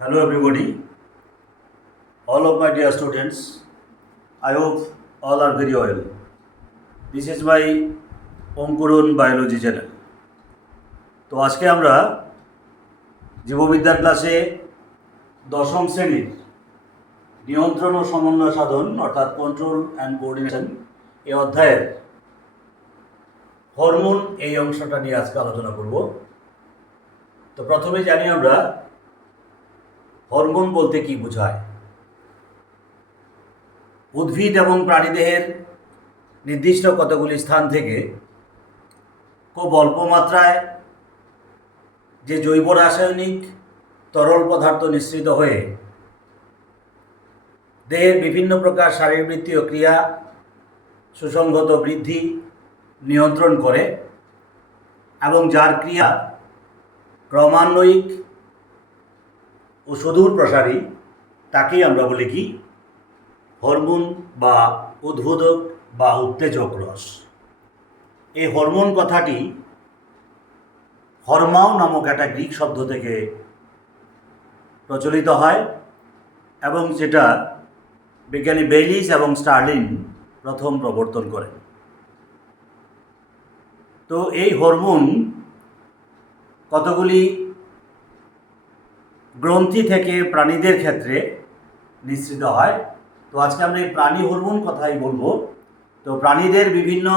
Hello everybody, all of my dear students. I hope all are very well. This is my Ankuran biology channel. তো আজকে আমরা জীববিদ্যার ক্লাসে দশম শ্রেণীর নিয়ন্ত্রণ ও সমন্বয় সাধন অর্থাৎ কন্ট্রোল অ্যান্ড কোঅর্ডিনেশন এই অধ্যায়ের হরমোন এই অংশটা নিয়ে আজকে আলোচনা করব। তো প্রথমে জানি আমরা হরমোন বলতে কি বোঝায়। উদ্ভিদ এবং প্রাণীদেহের নির্দিষ্ট কতগুলি স্থান থেকে খুব অল্প মাত্রায় যে জৈব রাসায়নিক তরল পদার্থ নিঃসৃত হয়ে দেহের বিভিন্ন প্রকার শারীরবৃত্তীয় ক্রিয়া সুসংহত বৃদ্ধি নিয়ন্ত্রণ করে এবং যার ক্রিয়া ক্রমান্বয়িক ও সুদূর প্রসারী, তাকেই আমরা বলি কি হরমোন বা উদ্বোধক বা উত্তেজক রস। এই হরমোন কথাটি হরমাও নামক একটা গ্রিক শব্দ থেকে প্রচলিত হয় এবং যেটা বিজ্ঞানী বেইলিস এবং স্টার্লিং প্রথম প্রবর্তন করেন। তো এই হরমোন কতগুলি গ্রন্থি থেকে প্রাণীদের ক্ষেত্রে নিঃসৃত হয়। তো আজকে আমরা এই প্রাণী হরমোন কথাই বলবো। তো প্রাণীদের বিভিন্ন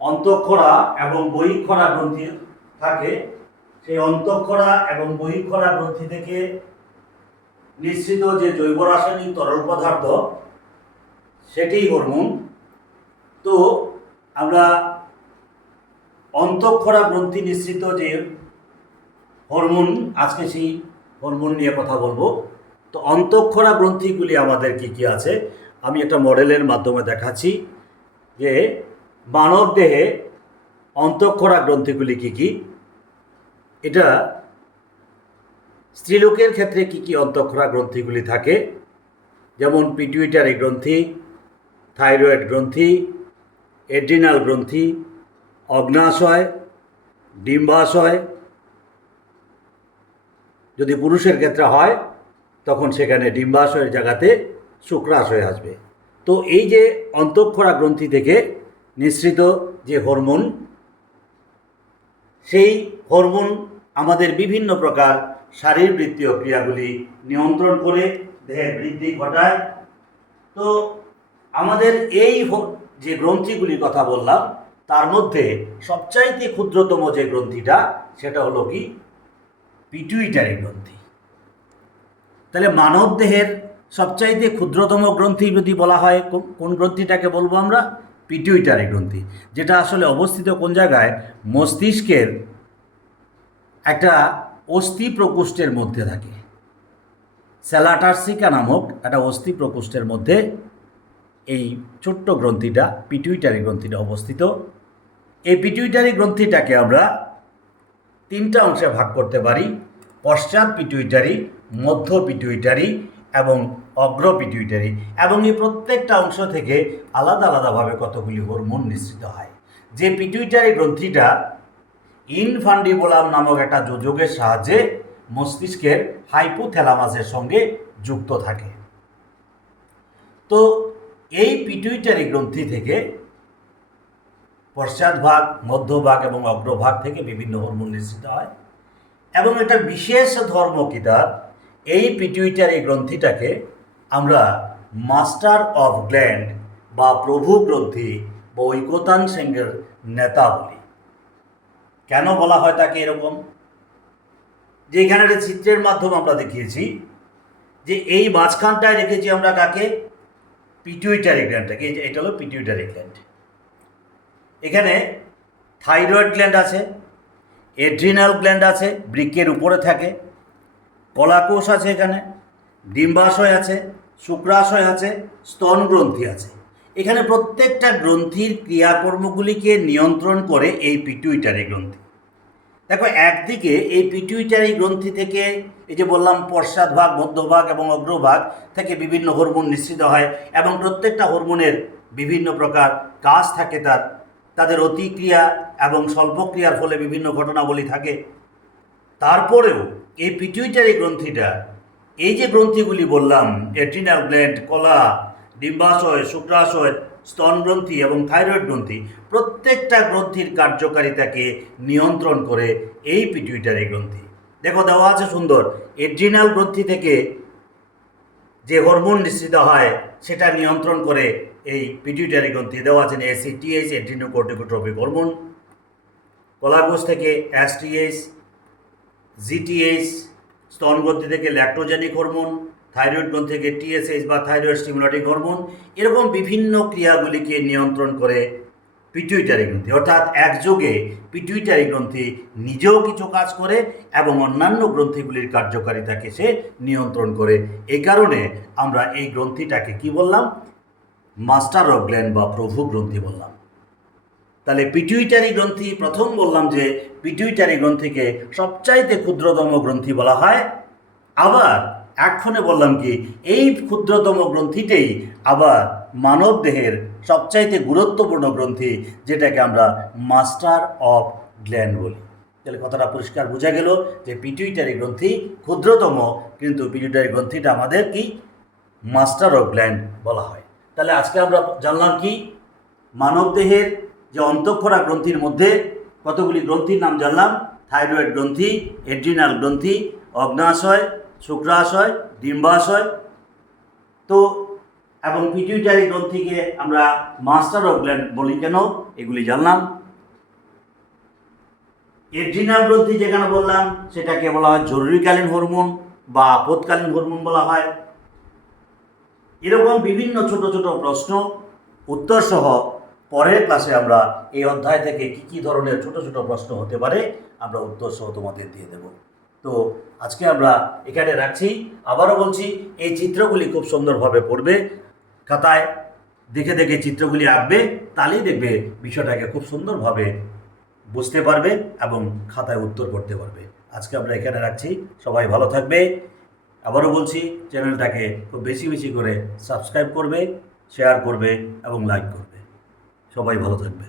অন্তঃক্ষরা এবং বহিঃক্ষরা গ্রন্থি থাকে। সেই অন্তঃক্ষরা এবং বহিঃক্ষরা গ্রন্থি থেকে নিঃসৃত যে জৈব রাসায়নিক তরল পদার্থ সেটি হরমোন। তো আমরা অন্তঃক্ষরা গ্রন্থি নিঃসৃত যে হরমোন, আজকে সেই হরমোন নিয়ে কথা বলবো। তো অন্তঃক্ষরা গ্রন্থিগুলি আমাদের কি কি আছে আমি একটা মডেলের মাধ্যমে দেখাচ্ছি যে মানব দেহে অন্তঃক্ষরা গ্রন্থিগুলি কি কি। এটা স্ত্রীলোকের ক্ষেত্রে কি কি অন্তঃক্ষরা গ্রন্থিগুলি থাকে, যেমন পিটুইটারি গ্রন্থি, থাইরয়েড গ্রন্থি, এড্রিনাল গ্রন্থি, অগ্নাশয়, ডিম্বাশয়। যদি পুরুষের ক্ষেত্রে হয় তখন সেখানে ডিম্বাশয়ের জায়গাতে শুক্রাশয় আসবে। তো এই যে অন্তঃক্ষরা গ্রন্থি থেকে নিঃসৃত যে হরমোন, সেই হরমোন আমাদের বিভিন্ন প্রকার শারীরবৃত্তীয় ক্রিয়াগুলি নিয়ন্ত্রণ করে দেহের বৃদ্ধি ঘটায়। তো আমাদের এই যে গ্রন্থিগুলির কথা বললাম তার মধ্যে সবচাইতে ক্ষুদ্রতম যে গ্রন্থিটা সেটা হলো কি পিটুইটারি গ্রন্থি। তাহলে মানব দেহের সবচাইতে ক্ষুদ্রতম গ্রন্থি যদি বলা হয় কোন গ্রন্থিটাকে বলবো আমরা? পিটুইটারি গ্রন্থি, যেটা আসলে অবস্থিত কোন জায়গায়? মস্তিষ্কের একটা অস্থি প্রকোষ্ঠের মধ্যে থাকে। স্যালাটার্সিকা নামক একটা অস্থি প্রকোষ্ঠের মধ্যে এই ছোট্ট গ্রন্থিটা পিটুইটারি গ্রন্থিটা অবস্থিত। এই পিটুইটারি গ্রন্থিটাকে আমরা তিনটা অংশে ভাগ করতে পারি: পশ্চাৎ পিটুইটারি, মধ্য পিটুইটারি এবং অগ্র পিটুইটারি। এবং এই প্রত্যেকটা অংশ থেকে আলাদা আলাদাভাবে কতগুলি হরমোন নিঃসৃত হয়। যে পিটুইটারি গ্রন্থিটা ইনফান্ডিবুলাম নামক একটা যোজকের সাহায্যে মস্তিষ্কের হাইপোথ্যালামাসের সঙ্গে যুক্ত থাকে। তো এই পিটুইটারি গ্রন্থি থেকে পশ্চাৎভাগ, মধ্যভাগ এবং অগ্রভাগ থেকে বিভিন্ন হরমোন নিঃসৃত হয়। এবং এটা বিশেষ ধর্ম কি তার, এই পিটুইটারি গ্রন্থিটাকে আমরা মাস্টার অফ গ্ল্যান্ড বা প্রভু গ্রন্থি বা ঐকতাংশের নেতা বলি। কেন বলা হয় তাকে এরকম? যে এখানে একটা চিত্রের মাধ্যমে আমরা দেখিয়েছি যে এই মাঝখানটায় রেখেছি আমরা কাকে? পিটুইটারি গ্ল্যান্ডটাকে। এটা হলো পিটুইটারি গ্ল্যান্ড। এখানে থাইরয়েড গ্ল্যান্ড আছে, এড্রিনাল গ্ল্যান্ড আছে, বৃক্কের উপরে থাকে, কলাকোষ আছে, এখানে ডিম্বাশয় আছে, শুক্রাশয় আছে, স্তন গ্রন্থি আছে। এখানে প্রত্যেকটা গ্রন্থির ক্রিয়াকর্মগুলিকে নিয়ন্ত্রণ করে এই পিটুইটারি গ্রন্থি। দেখো, একদিকে এই পিটুইটারি গ্রন্থি থেকে এই যে বললাম পশ্চাৎভাগ, মধ্যভাগ এবং অগ্রভাগ থেকে বিভিন্ন হরমোন নিঃসৃত হয় এবং প্রত্যেকটা হরমোনের বিভিন্ন প্রকার কাজ থাকে, তাদের অতিক্রিয়া এবং স্বল্পক্রিয়ার ফলে বিভিন্ন ঘটনাবলী থাকে। তারপরেও এই পিটুইটারি গ্রন্থিটা এই যে গ্রন্থিগুলি বললাম, এড্রিনাল গ্ল্যান্ড, কলা, ডিম্বাশয়, শুক্রাশয়, স্তন গ্রন্থি এবং থাইরয়েড গ্রন্থি, প্রত্যেকটা গ্রন্থির কার্যকারিতাকে নিয়ন্ত্রণ করে এই পিটুইটারি গ্রন্থি। দেখো দেওয়া আছে সুন্দর, এড্রিনাল গ্রন্থি থেকে যে হরমোন নিঃসৃত হয় সেটা নিয়ন্ত্রণ করে এই পিটুইটারি গ্রন্থি। দেওয়া আছে এসিটিএইচ, এড্রিনোকর্টিকোট্রপিক হরমোন। কলাকোষ থেকে এসটিএইচ, জিটিএইচ, স্তন গ্রন্থি থেকে ল্যাক্টোজেনিক হরমোন, থাইরয়েড গ্রন্থি থেকে টিএসএইচ বা থাইরয়েড স্টিমুলেটিং হরমোন। এরকম বিভিন্ন ক্রিয়াগুলিকে নিয়ন্ত্রণ করে পিটুইটারি গ্রন্থি। অর্থাৎ একযোগে পিটুইটারি গ্রন্থি নিজেও কিছু কাজ করে এবং অন্যান্য গ্রন্থিগুলির কার্যকারিতাকে সে নিয়ন্ত্রণ করে। এই কারণে আমরা এই গ্রন্থিটাকে কি বললাম? মাস্টার অফ গ্ল্যান্ড বা প্রভু গ্রন্থি বললাম। তাহলে পিটুইটারি গ্রন্থি, প্রথম বললাম যে পিটুইটারি গ্রন্থিকে সবচাইতে ক্ষুদ্রতম গ্রন্থি বলা হয়। আবার এক্ষণে বললাম কি, এই ক্ষুদ্রতম গ্রন্থিতেই আবার মানব দেহের সবচাইতে গুরুত্বপূর্ণ গ্রন্থি, যেটাকে আমরা মাস্টার অফ গ্ল্যান্ড বলি। তাহলে কথাটা পরিষ্কার বোঝা গেল যে পিটুইটারি গ্রন্থি ক্ষুদ্রতম, কিন্তু পিটুইটারি গ্রন্থিটা আমাদের কি মাস্টার অফ গ্ল্যান্ড বলা হয়। তাহলে আজকে আমরা জানলাম কি, মানব দেহের যে অন্তঃক্ষরা গ্রন্থির মধ্যে কতগুলি গ্রন্থির নাম জানলাম। থাইরয়েড গ্রন্থি, এড্রিনাল গ্রন্থি, অগ্নাশয়, শুক্রাশয়, ডিম্বাশয়। তো এবং পিটুইটারি গ্রন্থিকে আমরা মাস্টার অফ গ্ল্যান্ড বলি কেন, এগুলি জানলাম। এড্রিনাল গ্রন্থি যেখানে বললাম সেটাকে বলা হয় জরুরিকালীন হরমোন বা আপদকালীন হরমোন বলা হয়। এরকম বিভিন্ন ছোট ছোট প্রশ্ন উত্তর সহ পরের ক্লাসে আমরা এই অধ্যায় থেকে কি কি ধরনের ছোট ছোট প্রশ্ন হতে পারে আমরা উত্তর সহ তোমাদের দিয়ে দেব। তো আজকে আমরা এখানে রাখছি। আবারও বলছি, এই চিত্রগুলি খুব সুন্দরভাবে পড়বে, খাতায় দেখে দেখে চিত্রগুলি আঁকবে, তাহলেই দেখবে বিষয়টাকে খুব সুন্দরভাবে বুঝতে পারবে এবং খাতায় উত্তর করতে পারবে। আজকে আমরা এখানে রাখছি। সবাই ভালো থাকবে। আবারও বলছি, চ্যানেলটাকে খুব বেশি বেশি করে সাবস্ক্রাইব করবে, শেয়ার করবে এবং লাইক করবে। সবাই ভালো থাকবে।